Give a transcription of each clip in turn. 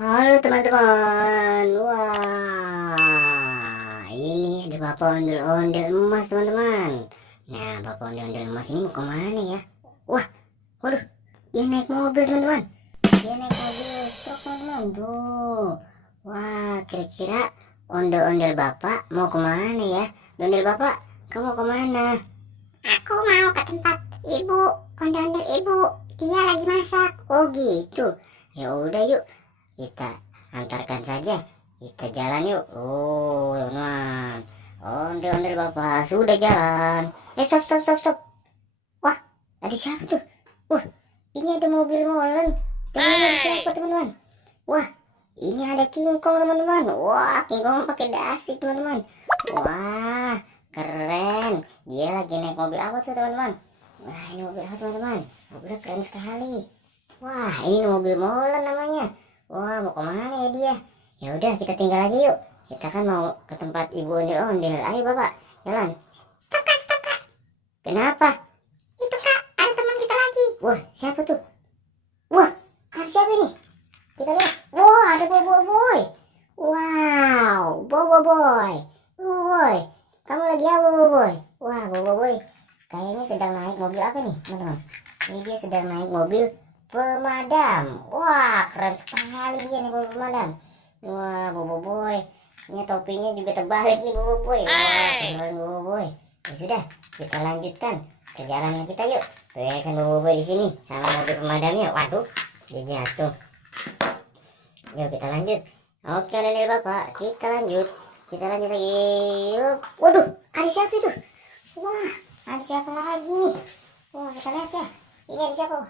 Halo teman-teman. Wah, ini ada Bapak Ondel-Ondel Emas teman-teman. Nah, Bapak Ondel-Ondel Emas ini mau kemana ya? Wah, waduh, dia naik mobil teman-teman. Dia naik mobil truk teman-teman. Tuh. Wah, kira-kira ondel-ondel Bapak mau kemana ya? Ondel Bapak, kamu mau kemana? Aku mau ke tempat ibu, ondel-ondel ibu. Dia lagi masak. Oh gitu. Ya udah yuk, kita antarkan saja, kita jalan yuk. Oh teman, ondel-ondel Bapak sudah jalan. Stop stop stop stop. Wah, ada siapa tuh? Wah, ini ada mobil molen. Dan ini ada siapa teman-teman? Wah, ini ada King Kong teman-teman. Wah, King Kong pakai dasi teman-teman. Wah, keren. Dia lagi naik mobil apa tuh teman-teman? Wah, ini mobil apa teman-teman? Mobilnya keren sekali. Wah, ini mobil molen namanya. Wah, mau kemana ya dia? Ya udah, kita tinggal aja yuk. Kita kan mau ke tempat ibu ondel-ondel. Ayo Bapak, jalan. Stop kak, stop kak. Kenapa? Itu kak, ada teman kita lagi. Wah, siapa tuh? Wah, ada siapa nih? Kita lihat. Wah, ada Bobo Boy. Wow, Bobo Boy. Bobo Boy, kamu lagi apa Bobo Boy? Wah, Bobo Boy kayaknya sedang naik mobil apa nih teman-teman? Ini dia sedang naik mobil pemadam. Wah, keren sekali dia nih mobil pemadam. Wah, Bobo Boy, ini topinya juga terbalik nih Bobo Boy. Wah, keren Bobo Boy. Ya sudah, kita lanjutkan perjalanan kita yuk. Biarkan Bobo Boy di sini sama mobil pemadamnya. Waduh, dia jatuh. Yuk kita lanjut. Oke Daniel Bapak, kita lanjut. Kita lanjut lagi. Yuk. Waduh, ada siapa itu? Wah, ada siapa lagi nih? Wah, kita lihat ya. Ini ada siapa?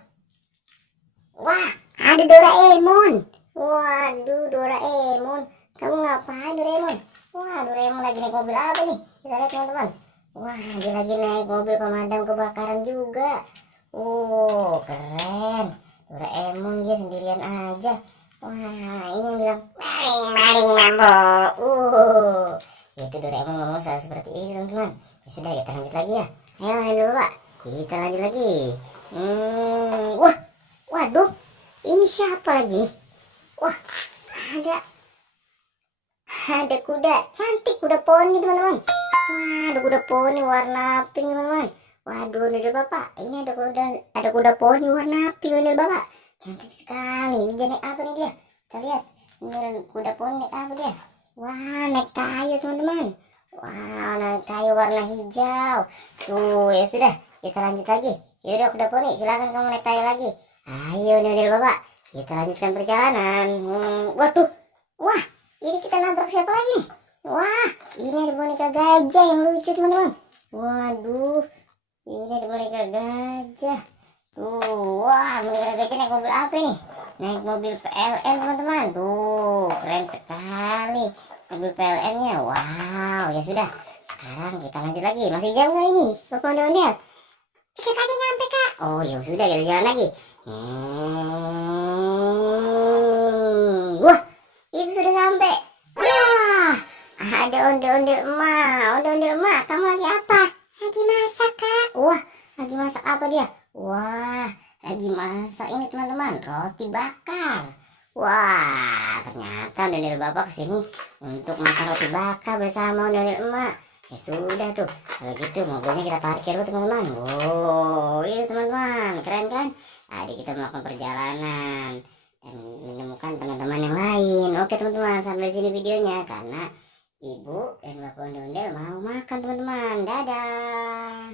Wah, ada Doraemon. Waduh, Doraemon. Kamu ngapain Doraemon? Wah, Doraemon lagi naik mobil apa nih? Kita lihat teman-teman. Wah, dia lagi naik mobil pemadam kebakaran juga. Oh, keren. Doraemon dia sendirian aja. Wah, ini yang bilang maling maling mambo. Itu Doraemon ngomong selalu seperti ini teman-teman. Ya sudah, kita lanjut lagi ya. Ayo dulu Pak, kita lanjut lagi. Wah, waduh, ini siapa lagi nih? Wah, ada kuda cantik, kuda poni teman-teman. Wah, ada kuda poni warna pink teman-teman. Waduh, Ondel Bapak, ini ada kuda poni warna pink Ondel Bapak. Cantik sekali. Ini dia naik apa nih dia? Kita lihat. Ini kuda poni naik apa dia? Wah, naik kayu teman-teman. Wah, naik kayu warna hijau. Tuh, ya sudah, kita lanjut lagi. Yaudah kuda poni, silakan kamu naik kayu lagi. Ayo Ondel Bapak, kita lanjutkan perjalanan. Waduh, wah, ini kita nabrak siapa lagi nih? Wah, ini ada boneka gajah yang lucu teman-teman. Waduh, ini ada boneka gajah. Tuh, wah, boneka gajah naik mobil apa nih? Naik mobil PLN teman-teman. Tuh, keren sekali mobil PLN-nya. Wow, ya sudah. Sekarang kita lanjut lagi. Masih jauh nggak ini, Bapak Ondel-ondel? Dikit lagi nyampe kak. Oh ya sudah, kita jalan lagi. Wah, itu sudah sampai. Wah, ada ondel-ondel emak. Ondel-ondel emak, kamu lagi apa? Lagi masak kak. Wah, lagi masak apa dia? Wah, lagi masak ini teman-teman, roti bakar. Wah, ternyata ondel-ondel Bapak kesini untuk makan roti bakar bersama ondel-ondel emak. Ya sudah tuh, kalau gitu mobilnya kita parkir dulu teman-teman. Oh iya teman-teman, keren kan? Tadi kita melakukan perjalanan dan menemukan teman-teman yang lain. Oke teman-teman, sampai sini videonya karena ibu dan bapak ondel-ondel mau makan teman-teman. Dadah.